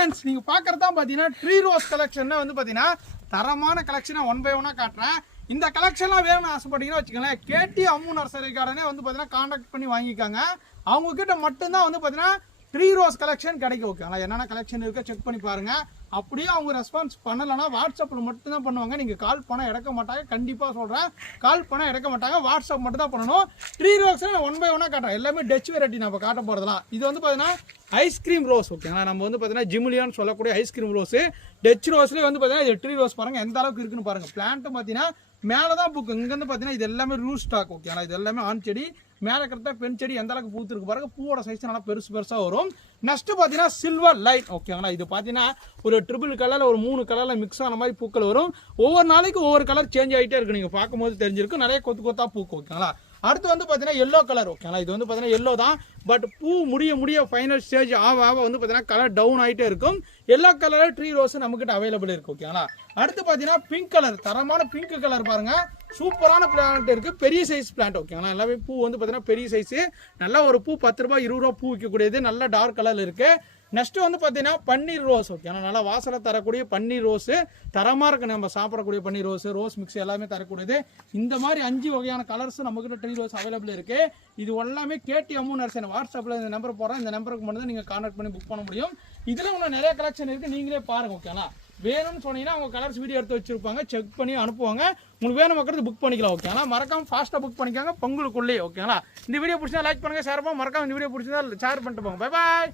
Friends நீங்கள் பார்க்குறது தான் பார்த்தீங்கன்னா ட்ரீ ரோஸ் கலெக்ஷன் வந்து பார்த்தீங்கன்னா தரமான கலெக்ஷனை 1 by 1 காட்டுறேன். இந்த கலெக்ஷன்லாம் வேணும்னு ஆசைப்பட்டீங்கன்னா வச்சுக்கோங்களேன், கேடி அம்மு நர்சரி கார்டனே வந்து பார்த்தீங்கன்னா கான்டாக்ட் பண்ணி வாங்கிக்காங்க. அவங்கக்கிட்ட மட்டும்தான் வந்து பார்த்தீங்கன்னா ட்ரீ ரோஸ் கலெக்ஷன் கிடைக்கும். ஓகேங்களா, என்னென்ன கலெக்ஷன் இருக்கோ செக் பண்ணி பாருங்கள். அப்படியே அவங்க ரெஸ்பான்ஸ் பண்ணலைன்னா வாட்ஸ்அப்பில் மட்டும்தான் பண்ணுவாங்க. நீங்கள் கால் பண்ண எடுக்க மாட்டாங்க. கண்டிப்பாக சொல்கிறேன், கால் பண்ண எடுக்க மாட்டாங்க. வாட்ஸ்அப் மட்டும் தான் பண்ணணும். ட்ரீ ரோஸில் நான் 1 by 1 காட்டுறேன். எல்லாமே டச் வெரைட்டி நம்ம காட்ட போகிறதுலாம். இது வந்து பார்த்தீங்கன்னா ஐஸ்கிரீம் ரோஸ். ஓகேங்களா, நம்ம வந்து பார்த்தீங்கன்னா ஜிமுலியான்னு சொல்லக்கூடிய ஐஸ்கிரீம் ரோஸு. டச் ரோஸ்லேயே வந்து பார்த்தீங்கன்னா இது ட்ரீ ரோஸ் பாருங்கள் எந்த அளவுக்கு இருக்குன்னு பாருங்கள். பிளான்ட்டு பார்த்தீங்கன்னா மேலே தான் பூக்கும். இங்கேருந்து பார்த்தீங்கன்னா இது எல்லாமே ரூல் ஸ்டாக். ஓகேங்களா, இது எல்லாமே ஆண் செடி. மேலே கரெக்டாக பெண் செடி எந்த அளவுக்கு பூத்துருக்கு பாருங்க. பூவோட சைஸ் நல்லா பெருசாக வரும். நெக்ஸ்ட் பார்த்தீங்கன்னா சில்வர் லைட். ஓகேங்களா, இது பார்த்தீங்கன்னா ஒரு ட்ரிபிள் கலரில் ஒரு 3 கலரில் மிக்ஸ் ஆன மாதிரி பூக்கள் வரும். ஒவ்வொரு நாளைக்கு ஒவ்வொரு கலர் சேஞ்ச் ஆகிட்டே இருக்கு. நீங்கள் பார்க்கும்போது தெரிஞ்சிருக்கும், நிறைய கொத்து கொத்தா பூக்கும். ஓகேங்களா, அடுத்து வந்து பார்த்தீங்கன்னா எல்லோ கலர். ஓகேங்களா, இது வந்து பார்த்தீங்கன்னா எல்லோ தான், பட் பூ முடிய ஃபைனல் ஸ்டேஜ் ஆக வந்து பார்த்தீங்கன்னா கலர் டவுன் ஆகிட்டே இருக்கும். எல்லோ கலர் ட்ரீ ரோஸ் நம்மகிட்ட அவைலபிள் இருக்கு. ஓகேங்களா, அடுத்து பார்த்தீங்கன்னா பிங்க் கலர், தரமான பிங்க் கலர் பாருங்க. சூப்பரான பிளான்ட் இருக்கு, பெரிய சைஸ் பிளான்ட். ஓகேங்களா, எல்லாமே பூ வந்து பார்த்தீங்கன்னா பெரிய சைஸ். நல்லா ஒரு பூ 10 ரூபாய் 20 ரூபா பூ விற்கக்கூடியது. நல்ல டார்க் கலர் இருக்கு. நெக்ஸ்ட் வந்து பார்த்தீங்கன்னா பன்னீர் ரோஸ். ஓகே, நல்லா வாசனை தரக்கூடிய பன்னீர் ரோஸு தரமாக இருக்குது. நம்ம சாப்பிடக்கூடிய பன்னீர் ரோஸு, ரோஸ் மிக்ஸ் எல்லாமே தரக்கூடியது. இந்த மாதிரி 5 வகையான கலர்ஸ் நம்மகிட்ட ட்ரீ ரோஸ் அவைலபிள் இருக்குது. இது எல்லாமே கேடி அம்மு நர்சரி. வாட்ஸ்அப்பில் இந்த நம்பர் போகிறேன், இந்த நம்பருக்கு மட்டும் தான் நீங்கள் கான்டாக்ட் பண்ணி புக் பண்ண முடியும். இதில் இன்னும் நிறைய கலெக்ஷன் இருக்குது, நீங்களே பாருங்கள். ஓகேங்களா, வேணும்னு சொன்னீங்கன்னா அவங்க கலர்ஸ் வீடியோ எடுத்து வச்சிருப்பாங்க, செக் பண்ணி அனுப்புவாங்க. உங்களுக்கு வேணும் மக்களுக்கு புக் பண்ணிக்கலாம். ஓகேங்களா, மறக்காம ஃபாஸ்ட்டாக புக் பண்ணிக்காங்க பொங்கலுக்குள்ளே. ஓகேங்களா, இந்த வீடியோ பிடிச்சா லைக் பண்ணுங்கள், ஷேர் பண்ணுங்க. மறக்காம இந்த வீடியோ பிடிச்சதா ஷேர் பண்ணிட்டு போங்க. Bye bye.